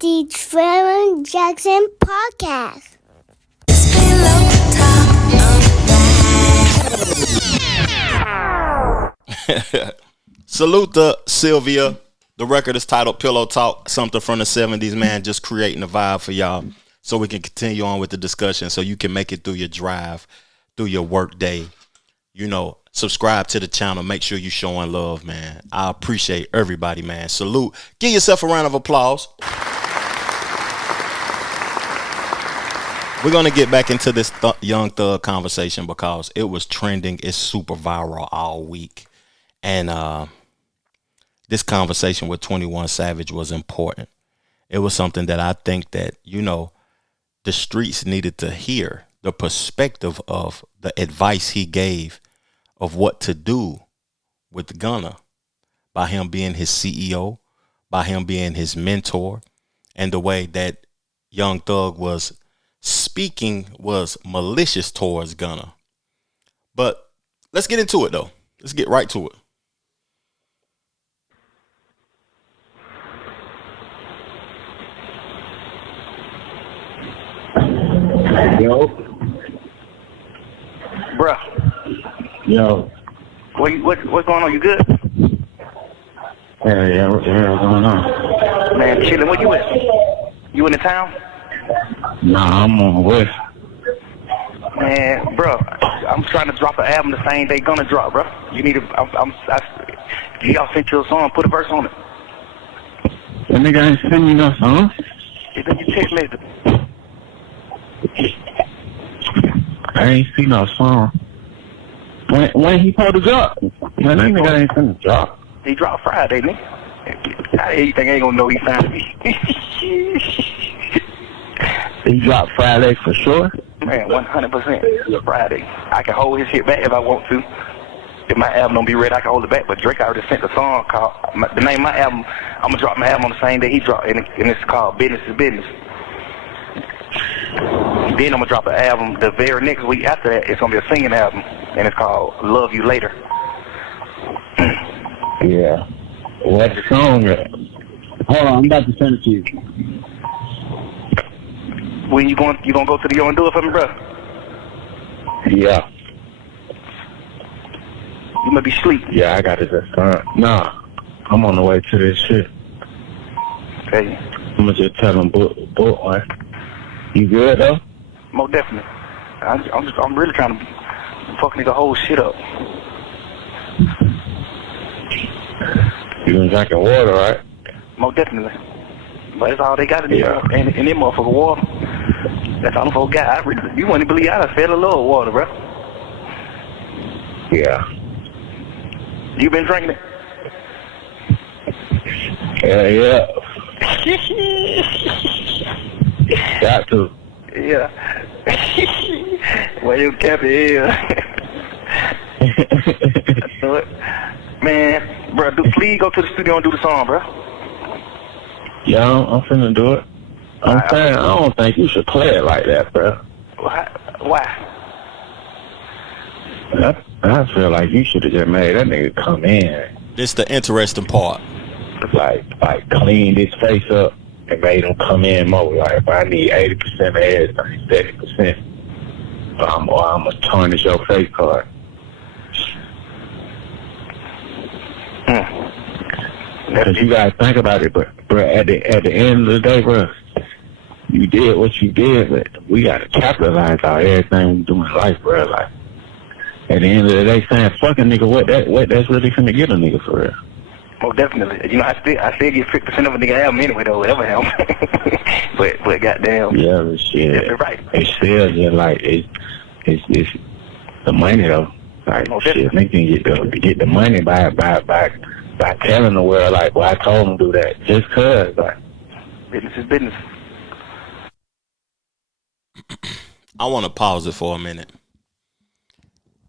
the Trevor Jackson podcast. Salute to Sylvia. The record is titled Pillow Talk, something from the 70s, man. Just creating a vibe for y'all so we can continue on with the discussion so you can make it through your drive, through your work day. You know, subscribe to the channel. Make sure you're showing love, man. I appreciate everybody, man. Salute. Give yourself a round of applause. We're going to get back into this Young Thug conversation because it was trending. It's super viral all week. And this conversation with 21 Savage was important. It was something that I think that, you know, the streets needed to hear, the perspective of the advice he gave of what to do with Gunna, by him being his CEO, by him being his mentor, and the way that Young Thug was speaking was malicious towards Gunna. But let's get into it, though. Let's get right to it. Yo. Bruh. Yo. What's going on? You good? Yeah, what the hell going on? Man, chilling. Where you at? You in the town? Nah, I'm on the west. Man, bruh, I'm trying to drop an album the same day Gonna drop, bruh. You need to, y'all sent you a song, put a verse on it. That nigga ain't send me no song. It's in your text message. I ain't see no song. When he supposed to drop? Man, that nigga ain't finna drop. He dropped Friday, nigga. How the hell you think I ain't gonna know he signed me? He dropped Friday for sure? Man, 100% Friday. I can hold his shit back if I want to. If my album don't be ready, I can hold it back. But Drake already sent a song called, the name of my album, I'm gonna drop my album on the same day he dropped, and it's called Business is Business. Then I'm gonna drop an album the very next week after that. It's gonna be a singing album, and it's called Love You Later. Yeah. What's the song? Hold on, I'm about to send it to you. When you gonna go to the Yo and do it for me, bro? Yeah. You might be asleep. Yeah, I got it this time. Nah, I'm on the way to this shit. Okay. I'm gonna just tell him, book one. You good though? Most definitely. I'm really trying to fuck nigga whole shit up. You been drinking water, right? Most definitely. But that's all they got to do. Yeah. And them motherfucking water. That's all the folks got. You wouldn't believe I done fell in love with water, bro. Yeah. You been drinking it? Yeah. Got to. Yeah. Well, you kept it here. Do it. Man, bro, please go to the studio and do the song, bro. Yeah, I'm finna do it. I'm saying, I don't think you should play it like that, bro. Why? I feel like you should have just made that nigga come in. This the interesting part. Like cleaned his face up and made him come in more. Like, if I need 80% of everything, 70%, I'm gonna tarnish your face card. Because you gotta think about it, but bro, at the end of the day, bro, you did what you did, but we gotta capitalize on everything we do in life, bro. Like, at the end of the day, saying fuck a nigga, what that's really finna get a nigga for real. Oh, definitely. You know, I still get 50% of a nigga album anyway, though, whatever album. but goddamn. Yeah, but shit. Yeah, right. It's still just like it's the money though. Like, shit, nigga can get the money by telling the world, like, well, I told him to do that. Just cause, like. Business is business. I want to pause it for a minute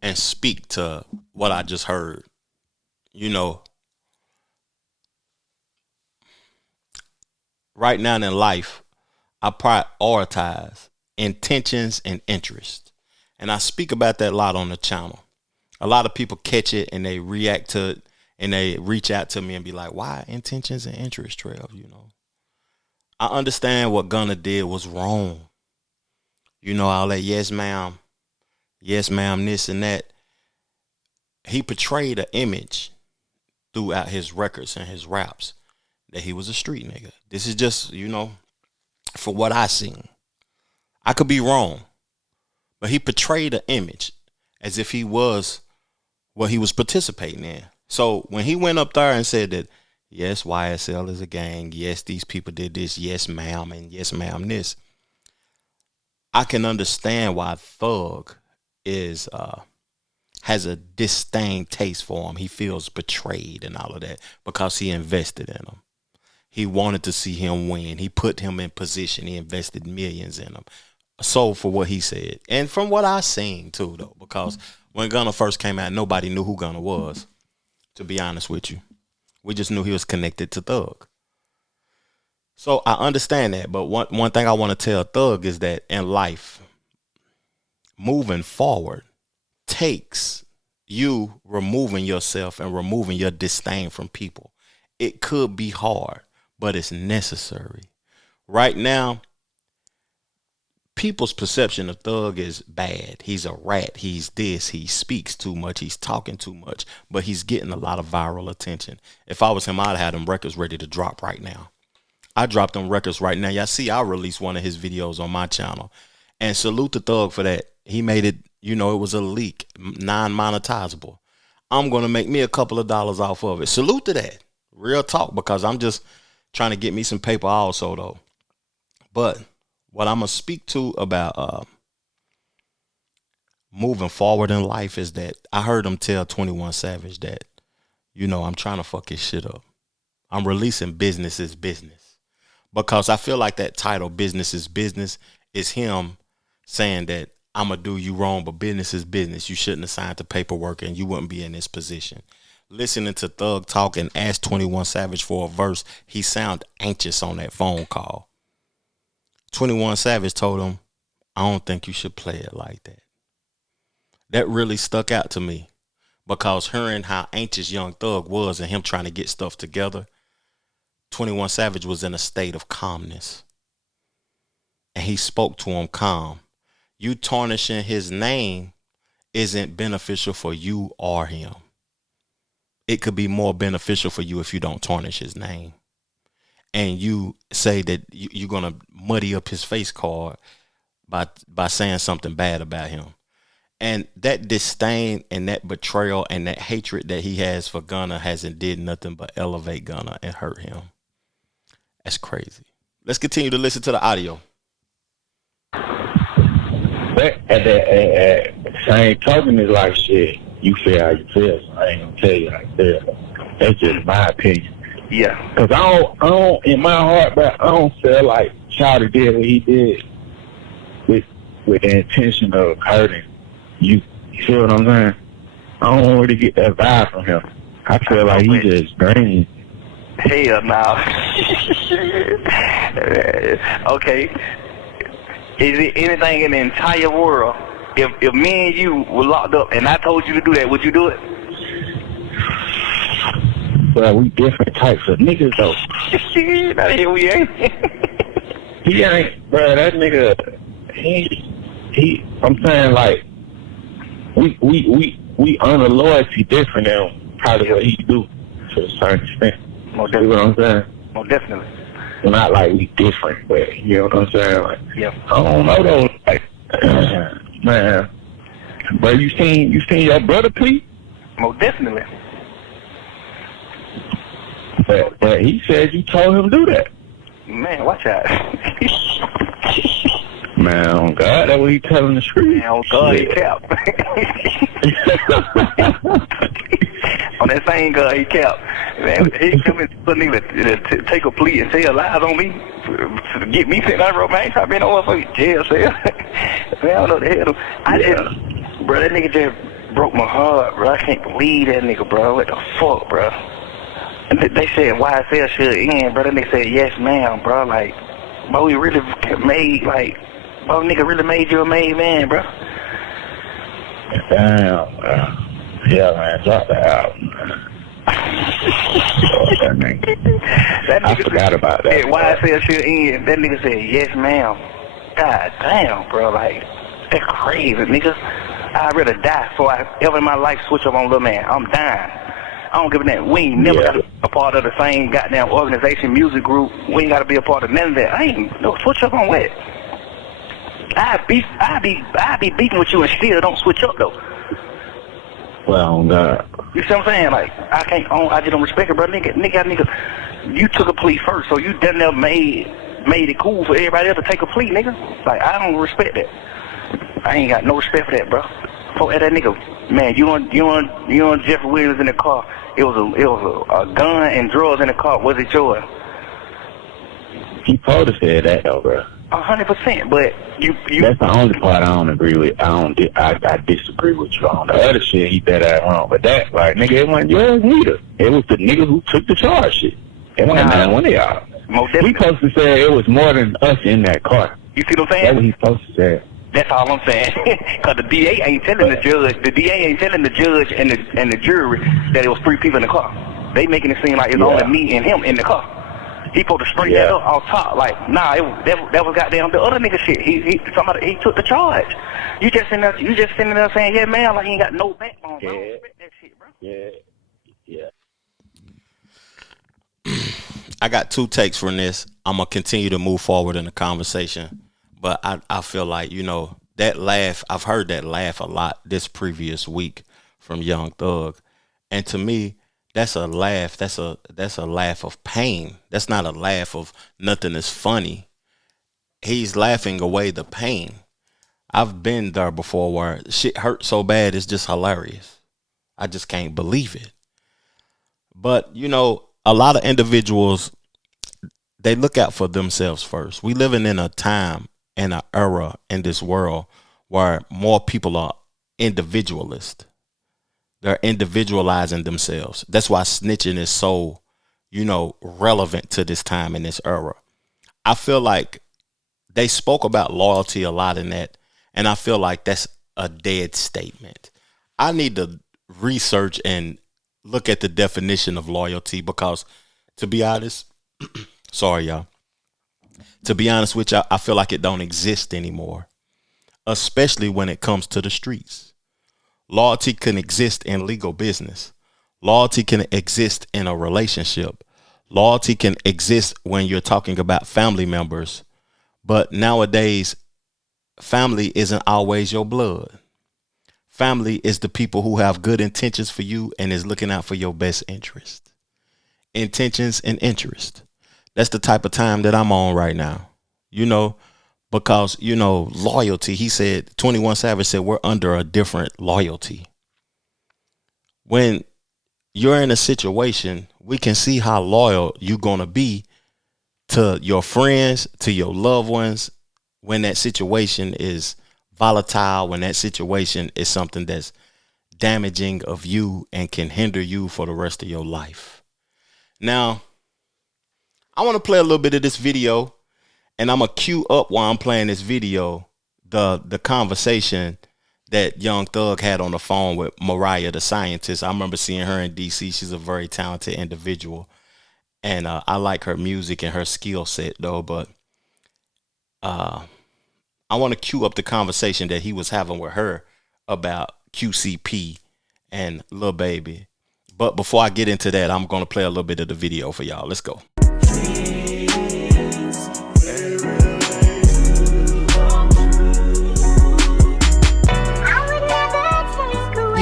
and speak to what I just heard. You know, right now in life, I prioritize intentions and interest. And I speak about that a lot on the channel. A lot of people catch it and they react to it and they reach out to me and be like, why intentions and interest, Trev? You know, I understand what Gunna did was wrong. You know, all that yes ma'am, this and that. He portrayed an image throughout his records and his raps that he was a street nigga. This is just, you know, for what I seen. I could be wrong, but he portrayed an image as if he was what he was participating in. So when he went up there and said that, yes, YSL is a gang, yes, these people did this, yes, ma'am, and yes, ma'am, this, I can understand why Thug is has a disdain taste for him. He feels betrayed and all of that because he invested in him. He wanted to see him win. He put him in position. He invested millions in him. So for what he said. And from what I seen too, though, because when Gunna first came out, nobody knew who Gunna was, to be honest with you. We just knew he was connected to Thug. So I understand that. But one thing I want to tell Thug is that in life, moving forward takes you removing yourself and removing your disdain from people. It could be hard, but it's necessary. Right now, people's perception of Thug is bad. He's a rat. He's this. He speaks too much. He's talking too much, but he's getting a lot of viral attention. If I was him, I'd have them records ready to drop right now. I dropped them records right now. Y'all see, I released one of his videos on my channel, and salute the Thug for that. He made it, you know, it was a leak, non-monetizable. I'm going to make me a couple of dollars off of it. Salute to that. Real talk, because I'm just trying to get me some paper also, though. But what I'm going to speak to about moving forward in life is that I heard him tell 21 Savage that, you know, I'm trying to fuck his shit up. I'm releasing Business is Business. Because I feel like that title, Business is Business, is him saying that I'm going to do you wrong, but business is business. You shouldn't have signed the paperwork and you wouldn't be in this position. Listening to Thug talk and ask 21 Savage for a verse, he sounded anxious on that phone call. 21 Savage told him, I don't think you should play it like that. That really stuck out to me because hearing how anxious Young Thug was and him trying to get stuff together, 21 Savage was in a state of calmness. And he spoke to him calm. You tarnishing his name isn't beneficial for you or him. It could be more beneficial for you if you don't tarnish his name. And you say that you're going to muddy up his face card by saying something bad about him. And that disdain and that betrayal and that hatred that he has for Gunna hasn't did nothing but elevate Gunna and hurt him. That's crazy. Let's continue to listen to the audio. But at the same token, it's like, shit, you feel how you feel, so I ain't gonna tell you how you feel. That's just my opinion. Yeah. Cause I don't, in my heart, but I don't feel like Shawty did what he did with the intention of hurting you. You feel what I'm saying? I don't really get that vibe from him. I feel like he just green. Hell no. Okay. Is it anything in the entire world? If me and you were locked up and I told you to do that, would you do it? But we different types of niggas though. Not here we ain't. He ain't, bro. That nigga, he. I'm saying like, we earn a loyalty different than probably what he do to a certain extent. Most definitely. You know what I'm saying? Most definitely. Not like we different, but you know what I'm saying? Like, yeah. I don't know though. Like, man, but you seen your brother plead? Most definitely. But he said you told him to do that. Man, watch out. Man, oh God, that's what he telling the street. Man, oh God, he kept. On that same God, he kept. Man, he come in for nigga to take a plea and tell lies on me, to get me sent out, bro. Man, I ain't trying to be in no motherfucking jail cell. Man, I don't know the hell. Bro, that nigga just broke my heart, bro. I can't believe that nigga, bro. What the fuck, bro? And they said YSL should end, bro. Then they said yes, ma'am, bro. Like, bro, we really made, like, bro, nigga really made you a made man, bro. Damn, bro. Yeah, man, drop the album, man. That nigga. That I nigga forgot about that. Yeah, YSL shit in. That nigga said, yes, ma'am. God damn, bro. Like, that's crazy, nigga. I'd rather die before I ever in my life switch up on Lil Man. I'm dying. I don't give a damn. We ain't never got a part of the same goddamn organization, music group. We ain't got to be a part of none of that. I ain't no switch up on what? I be beefing with you and still don't switch up though. Well, God. You see what I'm saying? Like, I just don't respect it, bro. Nigga, you took a plea first, so you done never made it cool for everybody else to take a plea, nigga. Like, I don't respect that. I ain't got no respect for that, bro. For that nigga, man, you and Jeffrey Williams in the car. It was a gun and drugs in the car. Was it yours? He probably said that though, bro. 100%, but you. That's the only part I don't agree with. I disagree with you on. The other shit, he dead ass wrong. But that, like, nigga, it wasn't yours neither. It was the nigga who took the charge shit. It wasn't none one of y'all. We supposed to say it was more than us in that car. You see what I'm saying? That's what he's supposed to say. That's all I'm saying. Because the DA ain't telling the judge. The DA ain't telling the judge and the jury that it was 3 people in the car. They making it seem like it's only me and him in the car. He supposed to straighten that up off top. Like, nah, that was goddamn the other nigga shit. He took the charge. You just sitting there saying, yeah, man, like he ain't got no backbone. Yeah. I don't respect that shit, bro. Yeah. I got 2 takes from this. I'm gonna continue to move forward in the conversation, but I feel like, you know, that laugh. I've heard that laugh a lot this previous week from Young Thug, and to me, that's a laugh. That's a laugh of pain. That's not a laugh of nothing is funny. He's laughing away the pain. I've been there before where shit hurt so bad it's just hilarious. I just can't believe it. But, you know, a lot of individuals, they look out for themselves first. We living in a time and an era in this world where more people are individualist. They're individualizing themselves. That's why snitching is so, you know, relevant to this time in this era. I feel like they spoke about loyalty a lot in that, and I feel like that's a dead statement. I need to research and look at the definition of loyalty because, to be honest, sorry, y'all. To be honest with y'all, I feel like it don't exist anymore, especially when it comes to the streets. Loyalty can exist in legal business. Loyalty can exist in a relationship. Loyalty can exist when you're talking about family members. But nowadays, family isn't always your blood. Family is the people who have good intentions for you and is looking out for your best interest. Intentions and interest. That's the type of time that I'm on right now. You know, because, you know, loyalty, he said, 21 Savage said, we're under a different loyalty. When you're in a situation, we can see how loyal you're going to be to your friends, to your loved ones, when that situation is volatile, when that situation is something that's damaging of you and can hinder you for the rest of your life. Now, I want to play a little bit of this video. And I'm going to cue up while I'm playing this video, the conversation that Young Thug had on the phone with Mariah, the scientist. I remember seeing her in DC. She's a very talented individual. And I like her music and her skill set, though. But I want to cue up the conversation that he was having with her about QCP and Lil Baby. But before I get into that, I'm going to play a little bit of the video for y'all. Let's go.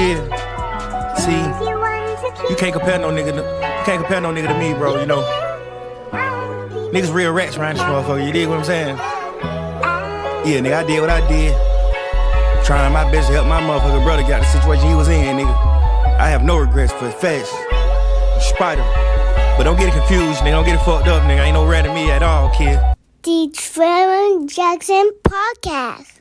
Yeah. See, you can't compare no nigga to me, bro, you know. Niggas real rats around this motherfucker, you dig what I'm saying? Yeah, nigga, I did what I did. Trying my best to help my motherfucking brother get the situation he was in, nigga. I have no regrets for facts. Spider. But don't get it confused, nigga. Don't get it fucked up, nigga. Ain't no rat to me at all, kid. The Trevor Jackson Podcast.